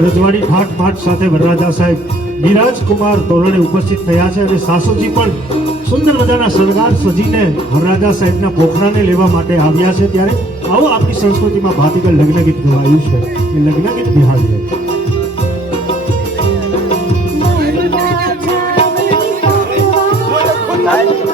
રજવાડી ઠાઠ પાઠ સાથે વરરાજા સાહેબ વિરાજકુમાર તોરણે ઉપસ્થિત થયા છે અને સાસુજી પણ સુંદર મજાના શણગાર સજીને વરરાજા સાહેબના પોખરાને લેવા માટે આવ્યા છે. ત્યારે આવો આપણી સંસ્કૃતિમાં ભાતીગળ લગ્ન ગીત ગવાયું છે એ લગ્ન ગીત નિહાળીએ. Bye.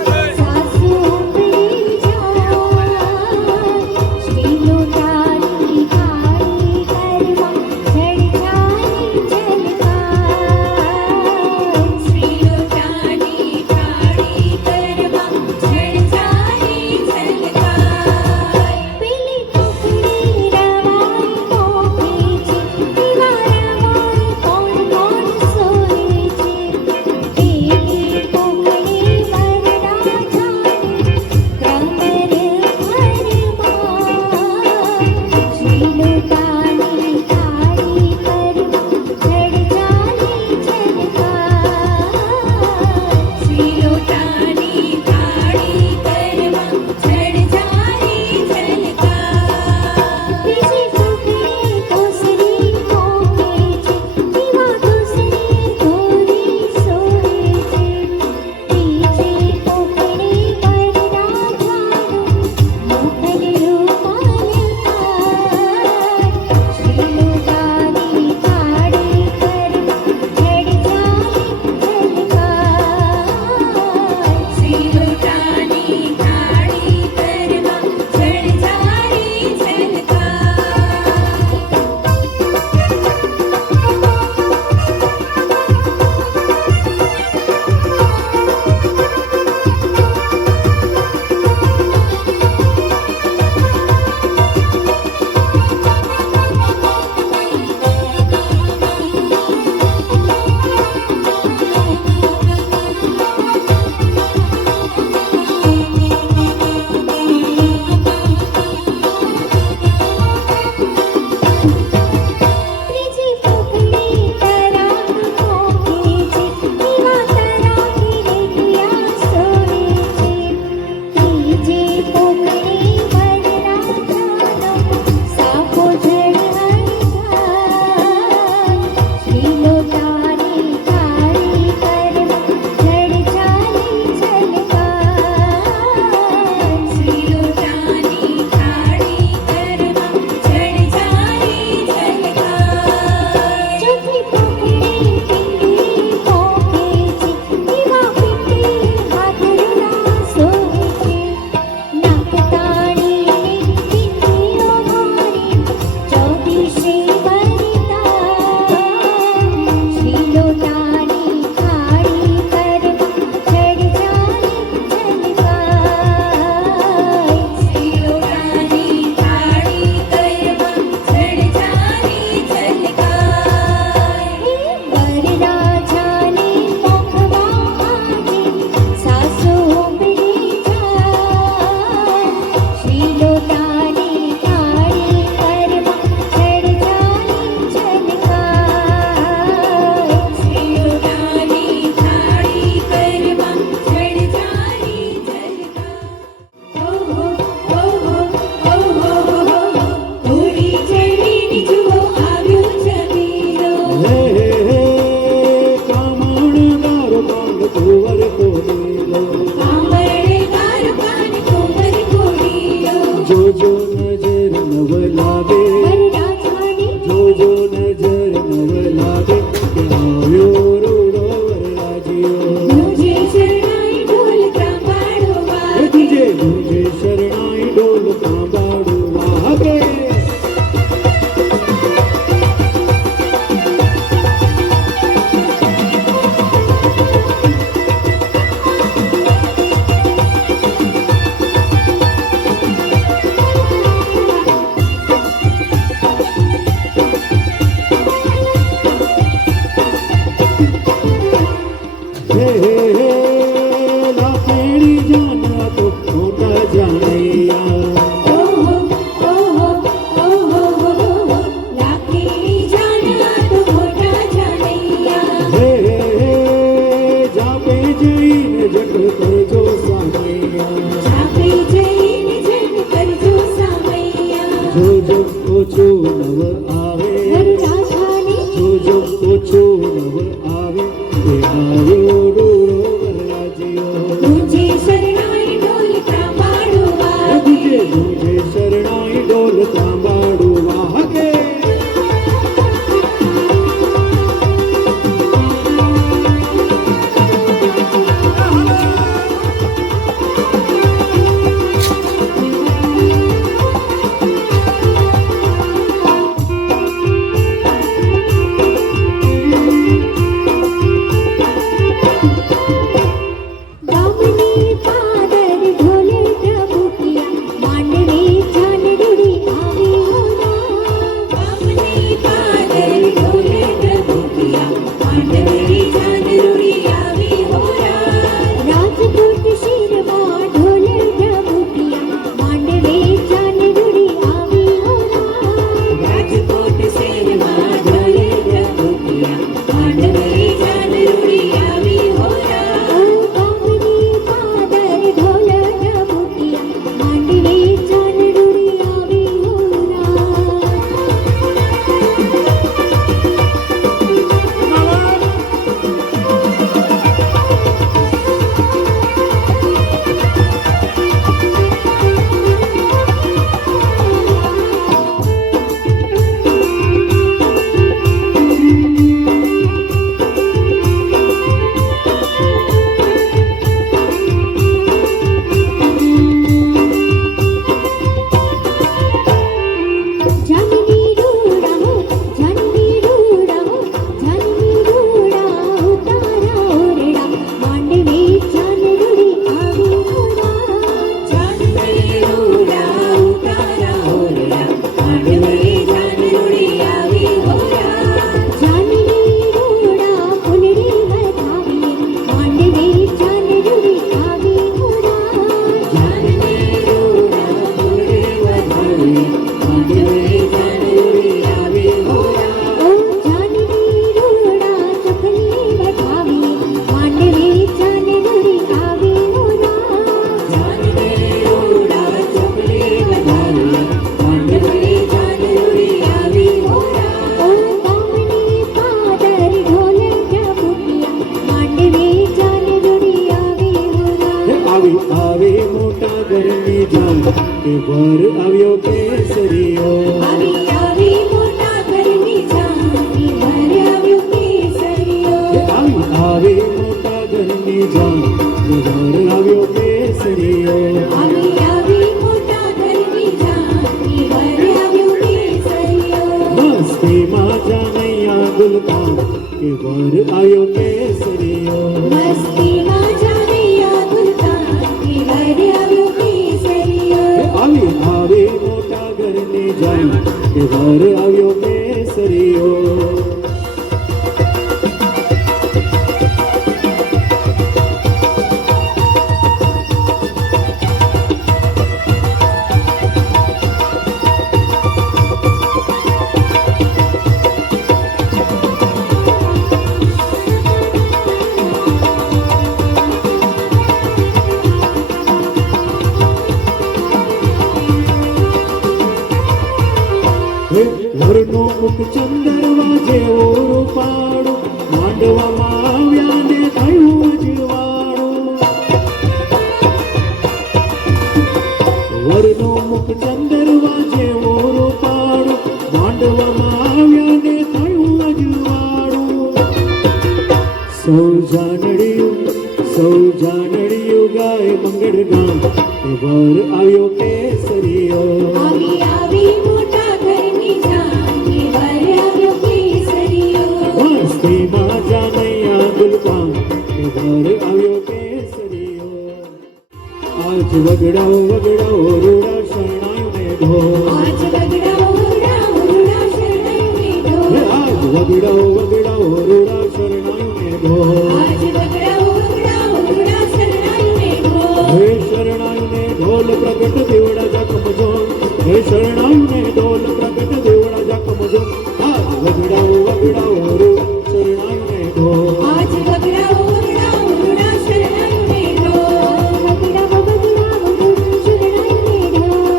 જોજો ઓછું નવ આવે જોજો ઓછું નવ આવે એ આવ્યો રૂડો વરરાજીઓ તુજે શરણાઈ ઢોલ તાંબાડું વાગે તુજે શરણાઈ ઢોલ તાંબાડું વાગે ગામની પાદર ઢોલે ઢબુકિયા માંડવે ઝાલરુડી આવી હોના ગામની પાદર ઢોલે ઢબુકિયા માંડવે ઝાલરુડી આવી હોના રાજકોટ શિરમાં ઢોલે ઢબુકિયા માંડવે ઝાલરુડી આવી હોના રાજકોટ શિરમાં ઢોલે ઢબુકિયા માંડવે ઝાલરુડી આવી હોના ગામની પાદર ઢોલ ઢબુકિયા માંડવે ઝાલરુડી આવી હોના જાનવી રૂડા હો જાનવી રૂડા હો જાનવી રૂડા ઉતારા ઓરડા માંડવે ઝાલરુડી આવી હોના જાનવી રૂડા ઉતારા ઓરડા માંડવે ઝાલરુડી આવી હોના જાનવી રૂડા ફૂલડી વધાવી માંડવે ઝાલરુડી આવી હોના જાનવી રૂડા ફૂલડી વધાવી માંડવે ઝાલરુડી આવી હોના ઓ જાનવી રૂડા ચકલી વટાવી માંડવે ઝાલરુડી આવી હોના જાનવી રૂડા ચકલી વટાવી માંડવે ઝાલરુડી આવી હોના ઓ ગામની પાદર ઢોલ ઢબુકિયા માંડવે ઝાલરુડી આવી હોના આવી આવી મોટા ઘરની જાન કે વર આવ્યો કેસરીઓ આવી આવી મોટા ઘરની જાની ભર આવ્યો કેસરીયો આવી આવી મોટા ઘરની જાન કે વર આવ્યો કેસરીયો આવી આવી મોટા ઘરની જાની ભર આવ્યો કેસરીયો મસ્તીમાં જાનૈયા દુલકા કે વર આવ્યો કેસરીઓ મસ્તીમાં જાનૈયા દુલતાની ભર આવ્યો કેસરીયો આવી આવી મોટા ઘરની જાન કે વર આવ્યો કેસરીઓ વરનો મુખ ચંદરવા જેવો રૂપાળો માંડવામાં આવ્યા ને થયું જીવાળું વરનો મુખ ચંદરવા જેવો રૂપાળો માંડવામાં આવ્યા ને થયું જીવાળું સૌ જાનડિયું ગાય મંગળ ગામ કે વર આવ્યો કેસરીઓ આવી આવી મોટા ઘરની જાની ભર આવ્યો કેસરીયો મસ્તીમાં જાનૈયા દુલકા કે વર આવ્યો કેસરીઓ આજ વગડાઓ વગડાઓ રૂડા શરણાયું ને ઢોલ આજ વગડાઓ વગડાઓ રૂડા શરણાયું ને ઢોલ આજ વગડાઓ વગડાઓ રૂડા શરણાયું ને ઢોલ આજ વગડાઓ વગડાઓ રૂડા શરણાયું ને ઢોલ હે શરણાયું ને ઢોલ પ્રગટ દેવડા જાકમજો હે શરણાયું ને ઢોલ પ્રગટ દેવડા જાકમજો આજ વગડાઓ વગડાઓ રૂડા શરણાયું ને ઢોલ આજ વગડાઓ વગડાઓ રૂડા શરણાયું ને ઢોલ વગડાઓ વગડાઓ રૂડા શરણાયું ને ઢોલ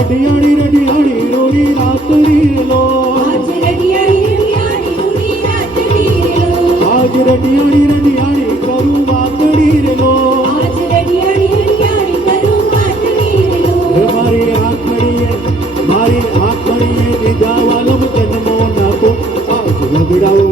રઢિયાળી રઢિયાળી રૂડી રાતડી લો આજ રડિયાળી રડિયાળી રૂડી રાતડી લો આજ રઢિયાળી રઢિયાળી કરું વાતડી લો આજ રડિયાળી રડિયાળી કરું વાતડી લો હે મારી આંખણીએ દીધા વાલમ જન્મો નાખો આજ વગડાઓ